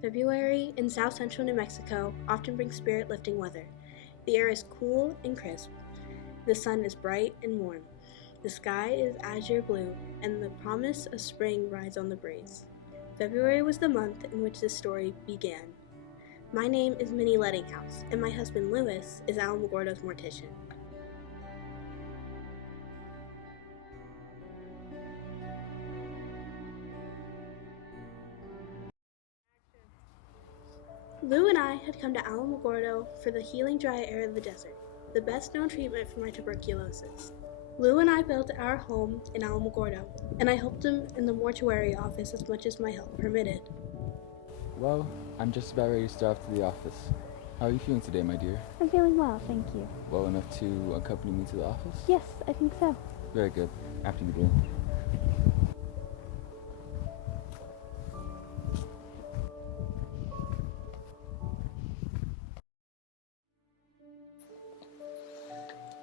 February in south central New Mexico often brings spirit-lifting weather. The air is cool and crisp. The sun is bright and warm. The sky is azure blue, and the promise of spring rides on the breeze. February was the month in which this story began. My name is Minnie Lettinghouse, and my husband Lewis is Alamogordo's mortician. Lou and I had come to Alamogordo for the healing dry air of the desert, the best known treatment for my tuberculosis. Lou and I built our home in Alamogordo, and I helped him in the mortuary office as much as my health permitted. Well, I'm just about ready to start off to the office. How are you feeling today, my dear? I'm feeling well, thank you. Well enough to accompany me to the office? Yes, I think so. Very good. After you, dear.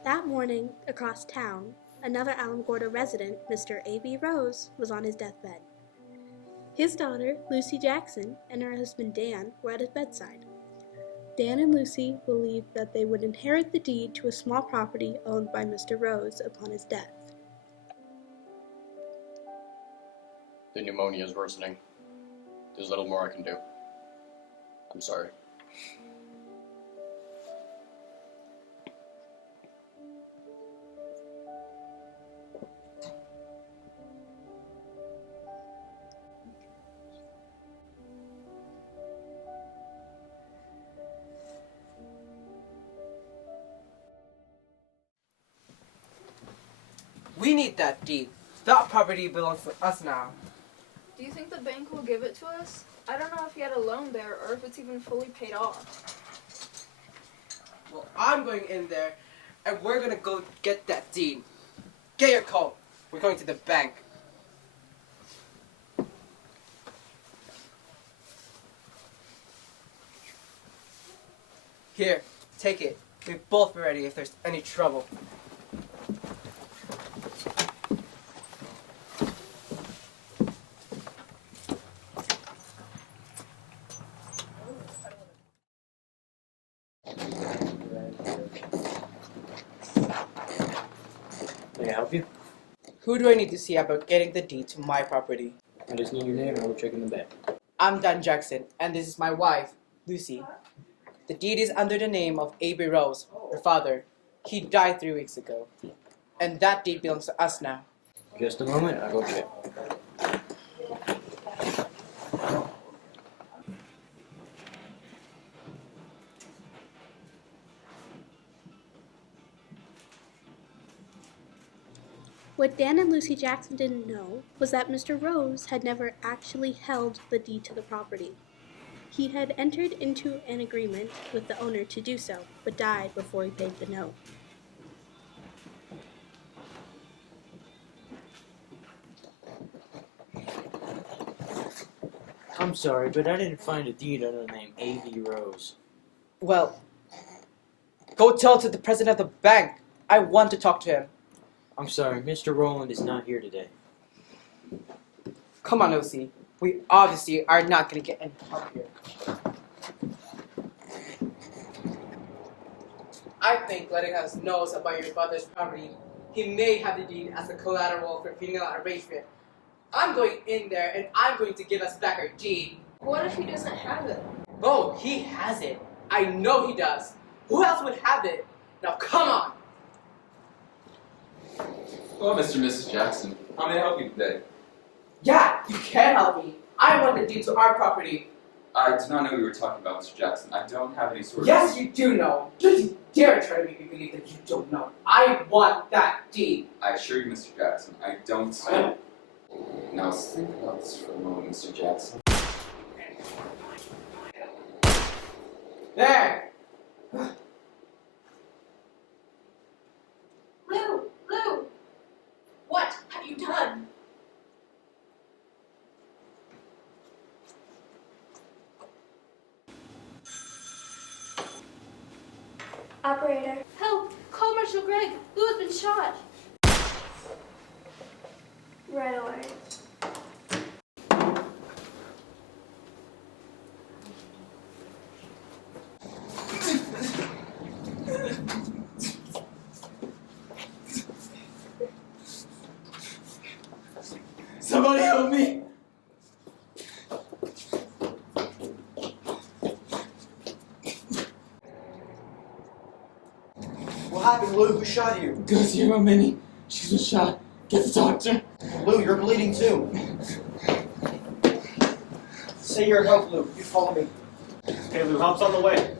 That morning, across town, another Alamogordo resident, Mr. A.B. Rose, was on his deathbed. His daughter, Lucy Jackson, and her husband Dan were at his bedside. Dan and Lucy believed that they would inherit the deed to a small property owned by Mr. Rose upon his death. The pneumonia is worsening. There's little more I can do. I'm sorry. We need that deed. That property belongs to us now. Do you think the bank will give it to us? I don't know if he had a loan there or if it's even fully paid off. Well, I'm going in there, and we're gonna go get that deed. Get your coat. We're going to the bank. Here, take it. We'll both be ready if there's any trouble. May I help you? Who do I need to see about getting the deed to my property? I just need your name and I will check in the bank. I'm Dan Jackson, and this is my wife, Lucy. The deed is under the name of A.B. Rose, her father. He died 3 weeks ago. And that deed belongs to us now. Just a moment, I'll go check. What Dan and Lucy Jackson didn't know was that Mr. Rose had never actually held the deed to the property. He had entered into an agreement with the owner to do so, but died before he paid the note. I'm sorry, but I didn't find a deed under the name A.B. Rose. Well, go tell to the president of the bank. I want to talk to him. I'm sorry, Mr. Rowland is not here today. Come on, Lucy. We obviously are not going to get any help here. I think letting us know about your father's property, he may have the deed as a collateral for female arrangement. I'm going in there and I'm going to give us back our deed. What if he doesn't have it? Oh, he has it. I know he does. Who else would have it? Now come on. Hello, Mr. and Mrs. Jackson. How may I help you today? Yeah, you can help me. I want the deed to our property. I do not know what you were talking about, Mr. Jackson. I don't have any sort of... Yes, you do know. Don't you dare try to make me believe that you don't know. I want that deed. I assure you, Mr. Jackson, I don't... Now, think about this for a moment, Mr. Jackson. There. Lou! What have you done? Operator. Help! Call Marshal Greg! Lou has been shot! Right away. happened, Lou? Who shot you? Go see my Minnie. She's been shot. Get the doctor. Lou, you're bleeding too. Say your help, Lou. You follow me. Okay, Lou, help's on the way.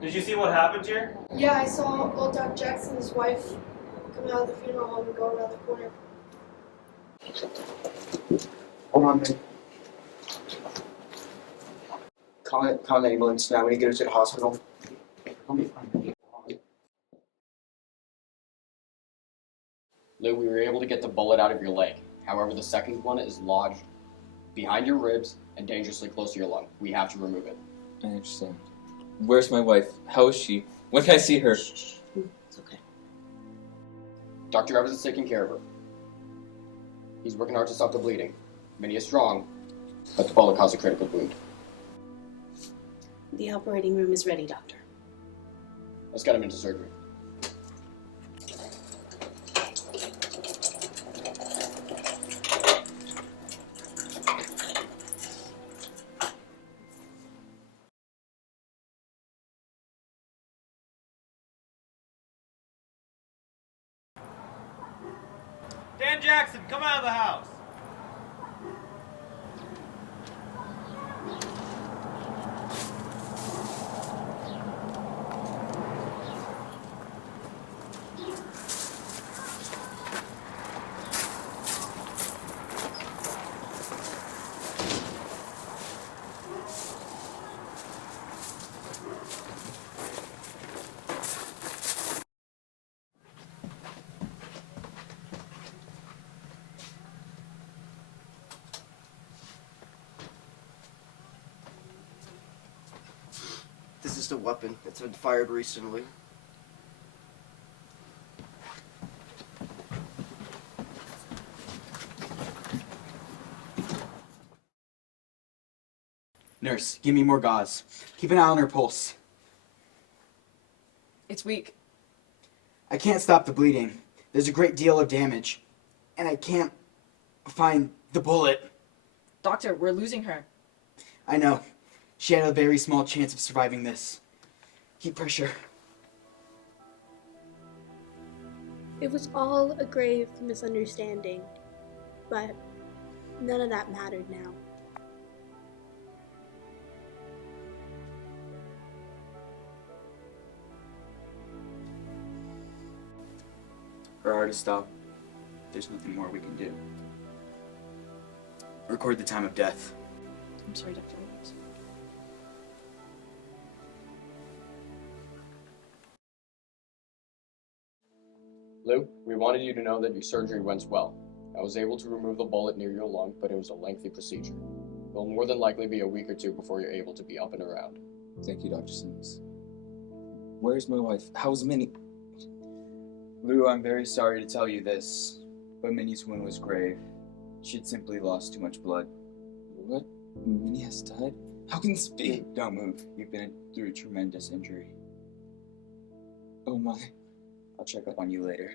Did you see what happened here? Yeah, I saw old Doc Jackson and his wife come out of the funeral home and go around the corner. Hold on, man. Call an ambulance now. We need to get her to the hospital. Lou, we were able to get the bullet out of your leg. However, the second one is lodged behind your ribs and dangerously close to your lung. We have to remove it. I understand. Where's my wife? How is she? When can I see her? It's okay. Dr. Evans is taking care of her. He's working hard to stop the bleeding. Minnie is strong, but the bullet caused a critical wound. The operating room is ready, Doctor. Let's get him into surgery. Dan Jackson, come out of the house. This is the weapon. It's been fired recently. Nurse, give me more gauze. Keep an eye on her pulse. It's weak. I can't stop the bleeding. There's a great deal of damage. And I can't find the bullet. Doctor, we're losing her. I know. She had a very small chance of surviving this. Keep pressure. It was all a grave misunderstanding, but none of that mattered now. Her heart is stopped. There's nothing more we can do. Record the time of death. I'm sorry, Dr. Evans. Lou, we wanted you to know that your surgery went well. I was able to remove the bullet near your lung, but it was a lengthy procedure. It will more than likely be a week or two before you're able to be up and around. Thank you, Dr. Sims. Where's my wife? How's Minnie? Lou, I'm very sorry to tell you this, but Minnie's wound was grave. She'd simply lost too much blood. What? Minnie has died? How can this be? Don't move. You've been through a tremendous injury. Oh my. I'll check up on you later.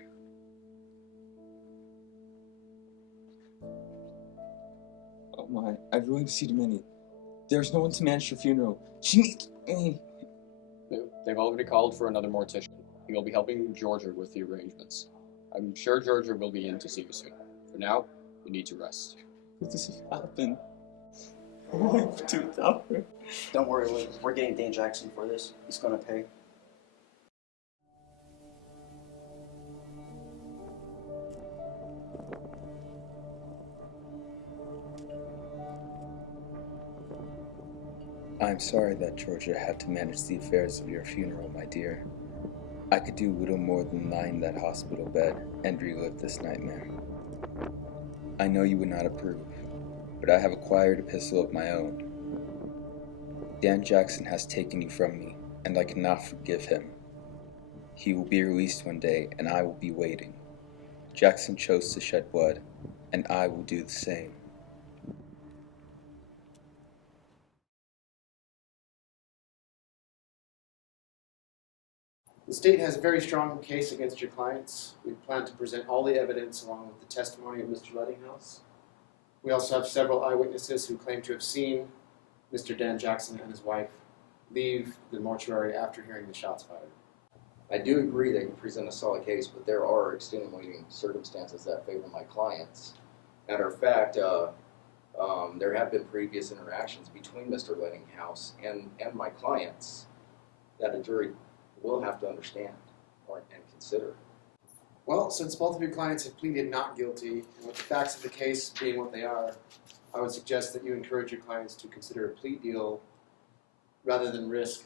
Oh my. Everyone to see to Minnie. There's no one to manage her funeral. She needs me. Lou, they've already called for another mortician. He will be helping Georgia with the arrangements. I'm sure Georgia will be in to see you soon. For now, you need to rest. What does this happen? What do I do without her? Don't worry, Lou. We're getting Dan Jackson for this. He's gonna pay. I'm sorry that Georgia had to manage the affairs of your funeral, my dear. I could do little more than lie in that hospital bed and relive this nightmare. I know you would not approve, but I have acquired a pistol of my own. Dan Jackson has taken you from me, and I cannot forgive him. He will be released one day, and I will be waiting. Jackson chose to shed blood, and I will do the same. The state has a very strong case against your clients. We plan to present all the evidence along with the testimony of Mr. Lettinghouse. We also have several eyewitnesses who claim to have seen Mr. Dan Jackson and his wife leave the mortuary after hearing the shots fired. I do agree that you present a solid case, but there are extenuating circumstances that favor my clients. Matter of fact, there have been previous interactions between Mr. Lettinghouse and my clients that a jury will have to understand and consider. Well, since both of your clients have pleaded not guilty, and with the facts of the case being what they are, I would suggest that you encourage your clients to consider a plea deal rather than risk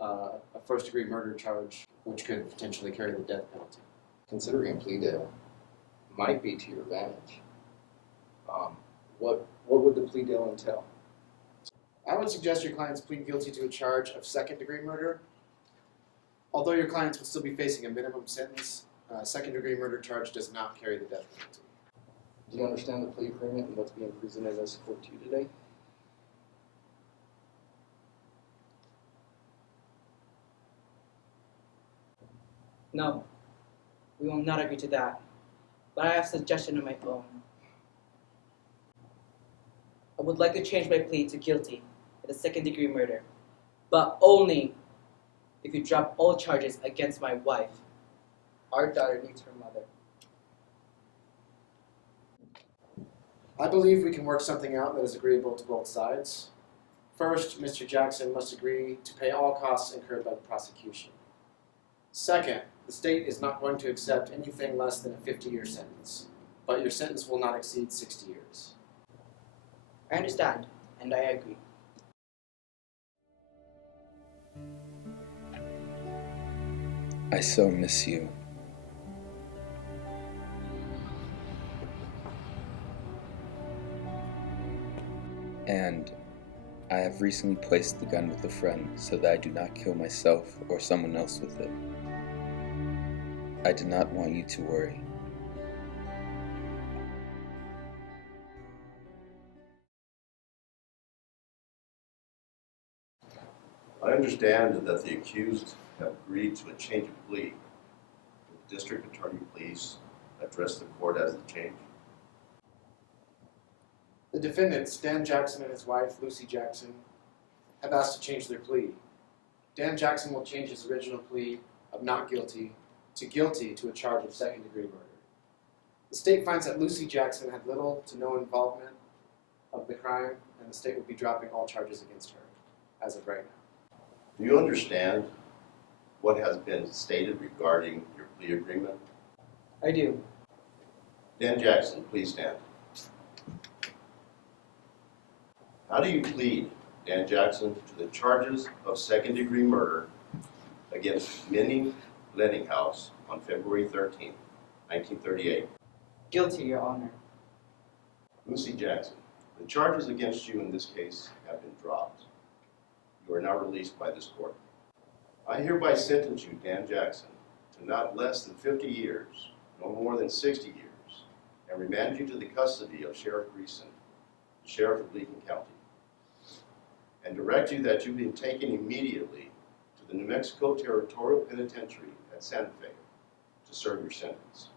a first-degree murder charge, which could potentially carry the death penalty. Considering a plea deal might be to your advantage. What would the plea deal entail? I would suggest your clients plead guilty to a charge of second-degree murder. Although your clients would still be facing a minimum sentence, second-degree murder charge does not carry the death penalty. Do you understand the plea agreement and what's being presented as court to you today? No, we will not agree to that. But I have a suggestion of my own. I would like to change my plea to guilty at a second-degree murder, but only if you drop all charges against my wife. Our daughter needs her mother. I believe we can work something out that is agreeable to both sides. First, Mr. Jackson must agree to pay all costs incurred by the prosecution. Second, the state is not going to accept anything less than a 50-year sentence, but your sentence will not exceed 60 years. I understand, and I agree. I so miss you. And I have recently placed the gun with a friend so that I do not kill myself or someone else with it. I do not want you to worry. I understand that the accused have agreed to a change of plea. Will the district attorney please address the court as the change? The defendants, Dan Jackson and his wife, Lucy Jackson, have asked to change their plea. Dan Jackson will change his original plea of not guilty to a charge of second-degree murder. The state finds that Lucy Jackson had little to no involvement of the crime, and the state will be dropping all charges against her as of right now. Do you understand what has been stated regarding your plea agreement? I do. Dan Jackson, please stand. How do you plead, Dan Jackson, to the charges of second-degree murder against Minnie Lettinghouse on February 13, 1938? Guilty, Your Honor. Lucy Jackson, the charges against you in this case have been dropped. You are now released by this court. I hereby sentence you, Dan Jackson, to not less than 50 years, no more than 60 years, and remand you to the custody of Sheriff Greason, the Sheriff of Lincoln County, and direct you that you be taken immediately to the New Mexico Territorial Penitentiary at Santa Fe to serve your sentence.